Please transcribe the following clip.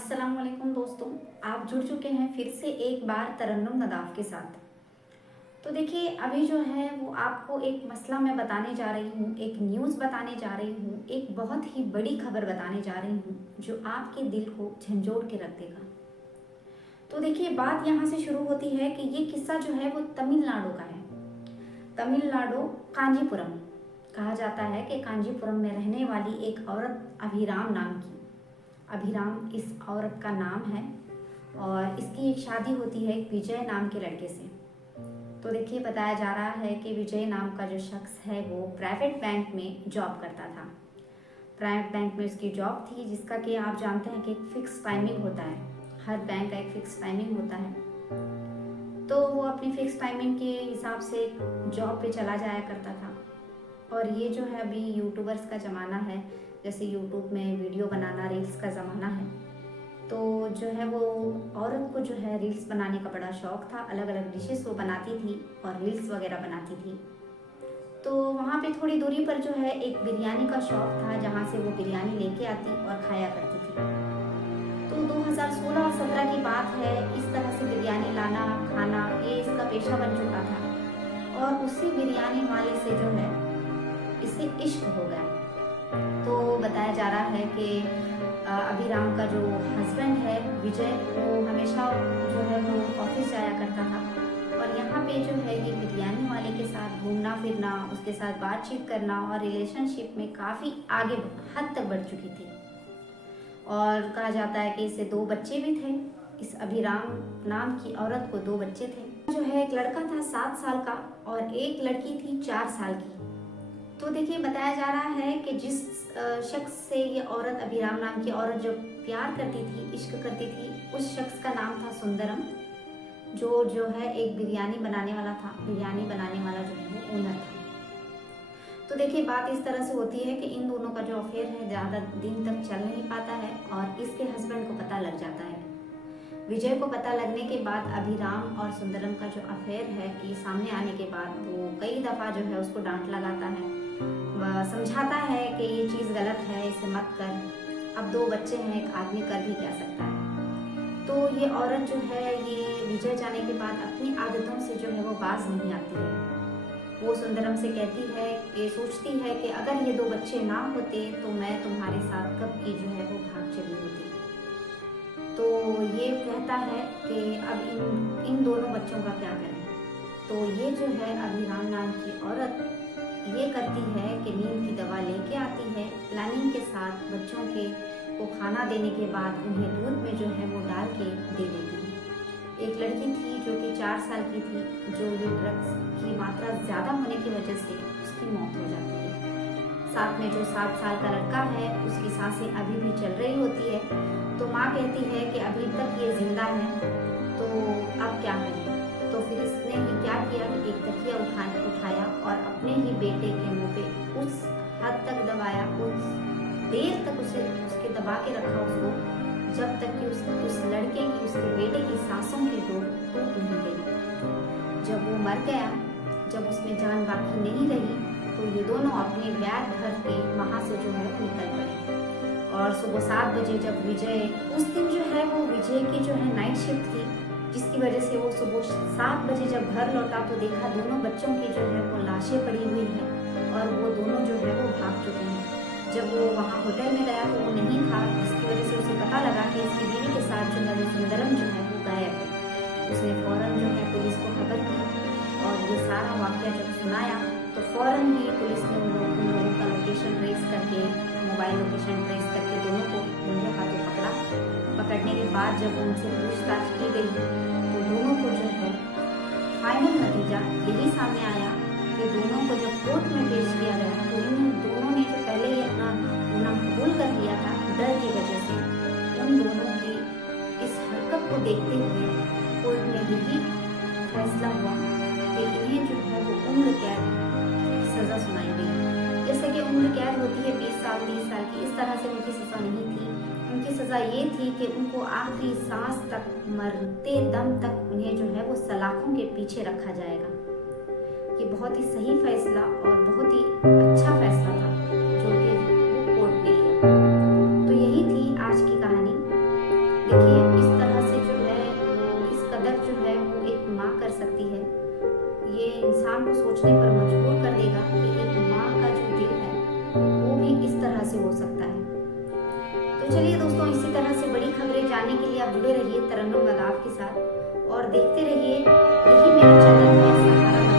अस्सलाम वालेकुम दोस्तों, आप जुड़ चुके हैं फिर से एक बार तरन्नुम नदाफ के साथ। तो देखिए, अभी जो है वो आपको एक मसला मैं बताने जा रही हूँ, एक न्यूज़ बताने जा रही हूँ, एक बहुत ही बड़ी खबर बताने जा रही हूँ जो आपके दिल को झंझोड़ के रख देगा। तो देखिए, बात यहाँ से शुरू होती है कि ये किस्सा जो है वो तमिलनाडु का है। तमिलनाडु कांजीपुरम कहा जाता है कि कांजीपुरम में रहने वाली एक औरत अभिराम नाम की, अभिराम इस औरत का नाम है और इसकी एक शादी होती है एक विजय नाम के लड़के से। तो देखिए, बताया जा रहा है कि विजय नाम का जो शख्स है वो प्राइवेट बैंक में जॉब करता था। प्राइवेट बैंक में उसकी जॉब थी, जिसका कि आप जानते हैं कि एक फिक्स टाइमिंग होता है, हर बैंक का एक फिक्स टाइमिंग होता है। तो वो अपनी फिक्स टाइमिंग के हिसाब से जॉब पे चला जाया करता था। और ये जो है अभी यूट्यूबर्स का ज़माना है, जैसे यूट्यूब में वीडियो बनाना, रील्स का ज़माना है। तो जो है वो औरत को जो है रील्स बनाने का बड़ा शौक़ था, अलग अलग डिशेस वो बनाती थी और रील्स वगैरह बनाती थी। तो वहाँ पे थोड़ी दूरी पर जो है एक बिरयानी का शौक़ था, जहाँ से वो बिरयानी लेके आती और खाया करती थी। तो 2016 और 17 की बात है, इस तरह से बिरयानी लाना खाना ये इसका पेशा बन चुका था और उसी बिरयानी वाले से जो है इसे इश्क हो गया। तो बताया जा रहा है कि अभिराम का जो हस्बैंड है विजय, वो हमेशा जो है वो ऑफिस जाया करता था और यहाँ पे जो है ये बिरयानी वाले के साथ घूमना फिरना, उसके साथ बातचीत करना और रिलेशनशिप में काफ़ी आगे हद तक बढ़ चुकी थी। और कहा जाता है कि इससे 2 बच्चे भी थे। इस अभिराम नाम की औरत को 2 बच्चे थे। जो है एक लड़का था 7 साल का और एक लड़की थी 4 साल की। तो देखिए, बताया जा रहा है कि जिस शख्स से ये औरत, अभिराम नाम की औरत जो प्यार करती थी, इश्क करती थी, उस शख्स का नाम था सुंदरम, जो है एक बिरयानी बनाने वाला था, बिरयानी बनाने वाला जो है वो ओनर था। तो देखिए, बात इस तरह से होती है कि इन दोनों का जो अफेयर है ज़्यादा दिन तक चल नहीं पाता है और इसके हस्बैंड को पता लग जाता है। विजय को पता लगने के बाद अभिराम और सुंदरम का जो अफेयर है कि सामने आने के बाद वो कई दफ़ा जो है उसको डांट लगाता है, समझाता है कि ये चीज़ गलत है, इसे मत कर। अब 2 बच्चे हैं, एक आदमी कर भी क्या सकता है। तो ये औरत जो है ये विजय जाने के बाद अपनी आदतों से जो है वो बाज नहीं आती है। वो सुंदरम से कहती है कि सोचती है कि अगर ये 2 बच्चे ना होते तो मैं तुम्हारे साथ कब की जो है वो भाग चली होती। तो ये कहता है कि अब इन दोनों बच्चों का क्या करें। तो ये जो है अभिराम नाम की औरत ये करती है कि नींद की दवा लेके आती है, प्लानिंग के साथ बच्चों के को खाना देने के बाद उन्हें दूध में जो है वो डाल के दे देती है। एक लड़की थी जो कि 4 साल की थी, जो ये ड्रग्स की मात्रा ज़्यादा होने की वजह से उसकी मौत हो जाती है। साथ में जो 7 साल का लड़का है उसकी सांसें अभी भी चल रही होती है। तो माँ कहती है कि अभी तक ये जिंदा है, तो अब क्या करें। तो फिर इसने ही क्या किया कि एक तकिया उठाया और अपने ही बेटे के मुंह पे उस हद तक दबाया, उस देर तक उसके दबा के रखा उसको, जब तक कि उस लड़के की, उसके बेटे की सांसों की डोर टूट नहीं गई। जब वो मर गया, जब उसमें जान बाकी नहीं रही, तो ये दोनों अपने बैग भर के वहाँ से जो है वो निकल पड़े। और सुबह 7 बजे जब विजय, उस दिन जो है वो विजय की जो है नाइट शिफ्ट थी, जिसकी वजह से वो सुबह 7 बजे जब घर लौटा तो देखा दोनों बच्चों की जो है वो लाशें पड़ी हुई हैं और वो दोनों जो है वो भाग चुके हैं। जब वो वहाँ होटल में गया तो वो नहीं था, जिसकी वजह से उसे पता लगा कि इसकी बीवी के साथ जो है वो सुंदरम जो है वो गायब है। उसने फ़ौरन जो है पुलिस को खबर की और ये सारा वाक़या जब सुनाया तो फ़ौरन ही पुलिस ने उन लोगों का लोकेशन ट्रेस करके, मोबाइल लोकेशन ट्रेस करके दोनों को उनके हाथों पकड़ा। पकड़ने के बाद जब उनसे पूछताछ की गई तो दोनों को जो है फाइनल नतीजा यही सामने आया कि दोनों को जब कोर्ट में पेश किया गया तो इन दोनों ने जो पहले ही अपना गुनाह कबूल कर लिया था, डर की वजह से उन दोनों की इस हरकत को देखते हुए कोर्ट में यही फैसला हुआ कि इन्हें जो है वो उम्र कैद सज़ा सुनाई गई। जैसे कि उम्र कैद होती है 20 साल 30 साल की, इस तरह से उनकी सज़ा नहीं थी। उनकी सज़ा ये थी कि उनको आखिरी सांस तक, मरते दम तक उन्हें जो है वो सलाखों के पीछे रखा जाएगा। ये बहुत ही सही फैसला और बहुत ही अच्छा फैसला था जो कि कोर्ट ने लिया। तो यही थी आज की कहानी। इंसान को सोचने पर मजबूर कर देगा कि एक माँ का जो दिल है वो भी इस तरह से हो सकता है। तो चलिए दोस्तों, इसी तरह से बड़ी खबरें जानने के लिए आप जुड़े रहिए तरन्नुम नदाफ के साथ और देखते रहिए, यही मेरा चैनल है सहारा।